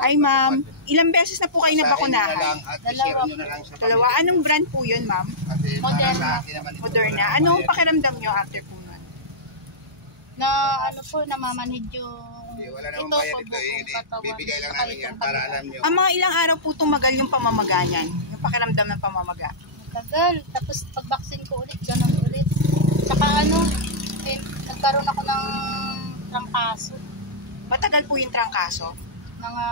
Ay ma'am, ilang beses na po kayo nabakunahan? Dalawa. Anong brand po yun ma'am? Moderna. Anong pakiramdam nyo after po nun? Na ano po, namamanhid yung wala namang bayad ito. Bibigay lang namin yan para alam nyo. Ang mga ilang araw po tumagal yung pamamaga niyan? Yung pakiramdam ng pamamaga? Tagal. Tapos pag-vaccine ko ulit, ganun ulit. Tsaka ano, nagkaroon ako ng trangkaso. Matagal po yung trangkaso? Mga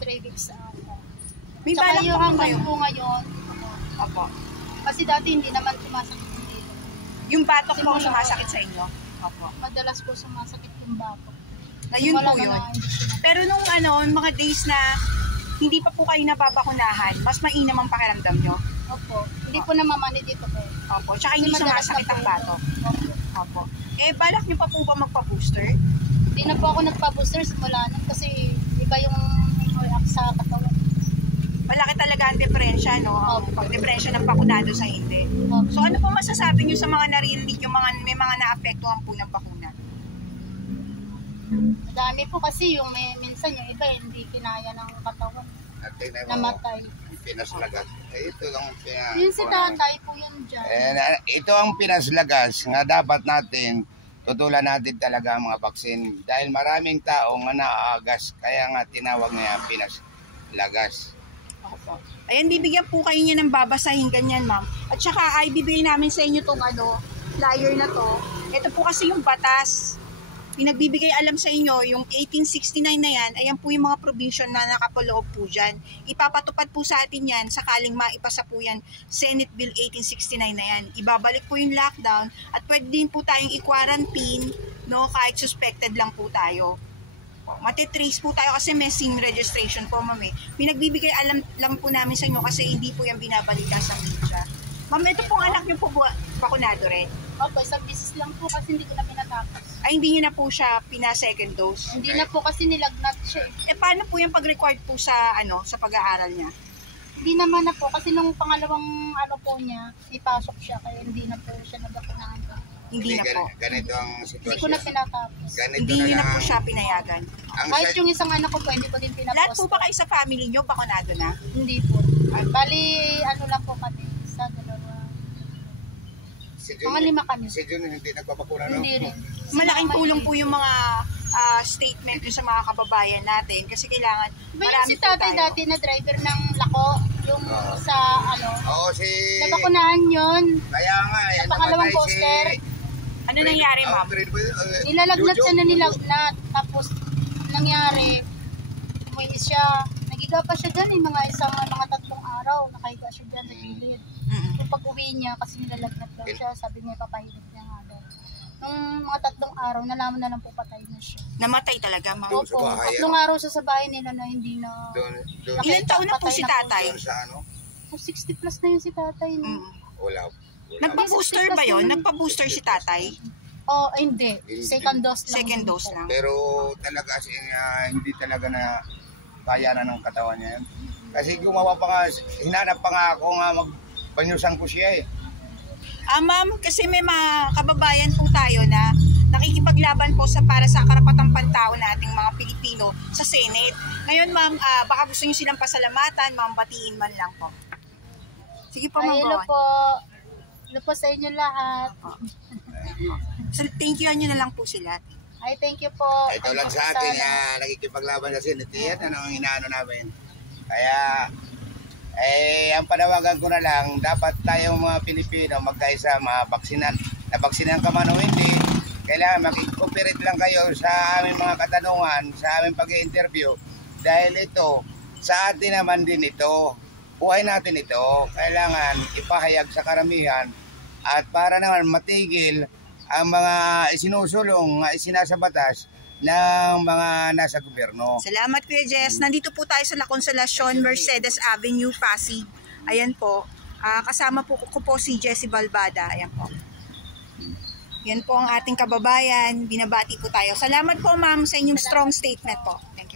3 weeks ata. May Tsaka balak yung po hanggang kayo? po ngayon, Opo. kasi dati hindi naman sumasakit dito. Yung batok po sumasakit sa inyo? Opo. Madalas po sumasakit yung batok. Na yun Wala po yun. na, Pero nung mga days na hindi pa po kayo nababakunahan, mas mainam ang pakiramdam nyo? Opo. Hindi po namamanhid dito po. Opo. Tsaka hindi sumasakit ang batok? Opo. Opo. Eh, balak nyo pa po ba magpa-booster? Hindi na po ako nagpa-booster simula nun kasi iba yung react sa katawan. Malaki talaga ang diferensya, no? Ang diferensya ng bakunado sa hindi. Opo. So, ano po masasabi nyo sa mga narinig yung may mga naapektuhan po ng bakuna? Madami po kasi yung minsan yung iba hindi kinaya ng katawan. Namatay. Pinaslagas. Ito lang Yun si tatay po yun dyan. Ito ang pinaslagas nga dapat natin tutulan natin talaga ang mga baksin. Dahil maraming tao nga naagas. Kaya nga tinawag niya pinaslagas. Opo. Ayan, bibigyan po kayo niya ng babasahin ganyan, ma'am. At saka ay bibigyan namin sa inyo tong flyer na to. Ito po kasi yung batas. Pinagbibigay alam sa inyo, yung 1869 na yan, ayan po yung mga provision na nakapaloob po dyan. Ipapatupad po sa atin yan, sakaling maipasa po yan, Senate Bill 1869 na yan. Ibabalik po yung lockdown at pwede din po tayong i-quarantine, no, kahit suspected lang po tayo. Matitrace po tayo kasi may SIM registration po, ma'am. Pinagbibigay alam lang po namin sa inyo kasi hindi po yan binabalita sa media. Ma'am, ito pong anak niyo po bakunado rin? Opo, isang beses lang po kasi hindi ko na pinatapos. Ay, hindi niyo na po siya pina-second dose? Hindi na po kasi nilagnat siya. Eh, paano po yung pag-required po sa, sa pag-aaral niya? Hindi naman na po kasi nung pangalawang po niya, ipasok siya kaya hindi na po siya nabakunahan. Hindi na po. Ganito ang sitwasyon. Hindi ko na pinatapos. Ganito Hindi na na po siya pinayagan. Kahit yung isang anak ko pwede ko din pinapos. Lahat po ba kayo sa family niyo bakunado na? Hindi po. Bali, lang po kami sa dalawa. Mga 5 kami. Si Jun hindi nagpapakuna, no? Hindi rin. Malaking tulong po yung mga statement yung sa mga kababayan natin kasi kailangan marami si tatay po tayo. dati na driver ng Lako, yung sa Oo, si... nabakunahan yun. Kaya nga, yan Napakalawang namatay poster. Ano nangyari, ma'am? Nilalagnat siya na nilagnat. Tapos, nangyari, umuwi siya. Nagiga pa siya dyan, mga 3 araw. Nakahiga siya dyan, nagilid. Yung pag-uwi niya, kasi nilalagnat daw siya, sabi niya, papahilip niya nga daw. Nung mga 3 araw, nalaman na lang po patay na siya. Namatay talaga, ma'am? Opo, 3 araw siya sa bahay nila na hindi na... Ilan taon na po si tatay? 60 plus na yun si tatay. Wala. Nagpa-booster ba yun? Nagpa-booster si tatay? Oh, hindi. Second dose lang. Second dose lang. Pero talaga hindi talaga na kaya na ng katawan niya. Kasi gumawa pa nga, hinanap pa nga ako nga magpanyusan ko siya eh. Ma'am, kasi may mga kababayan po tayo na nakikipaglaban po para sa karapatang pantao nating mga Pilipino sa Senate. Ngayon, ma'am, baka gusto niyo silang pasalamatan, batiin man lang po. Sige po, ma'am. Hello po. Hello po sa inyo lahat. So, thank you nyo na lang po sila. Ay, thank you po. Ito lang sa akin, nakikipaglaban sa Senate. Yan, ang inaano namin. Kaya, ang panawagan ko na lang, dapat tayong mga Pilipino magkaisa, mabaksinan. Nabaksinan ka man o hindi, kailangan mag-cooperate lang kayo sa aming mga katanungan, sa aming pag-i-interview. Dahil ito, sa atin naman din ito. Buhay natin ito. Kailangan ipahayag sa karamihan at para naman matigil ang mga isinusulong, isinasabatas ng mga nasa gobyerno. Salamat, Kuya Jess. Nandito po tayo sa La Consolacion, Mercedes Avenue, Pasig. Ayan po. Kasama po ko po si Jessie Balbada. Ayan po. Yan po ang ating kababayan. Binabati po tayo. Salamat po, ma'am, sa inyong strong statement po. Thank you.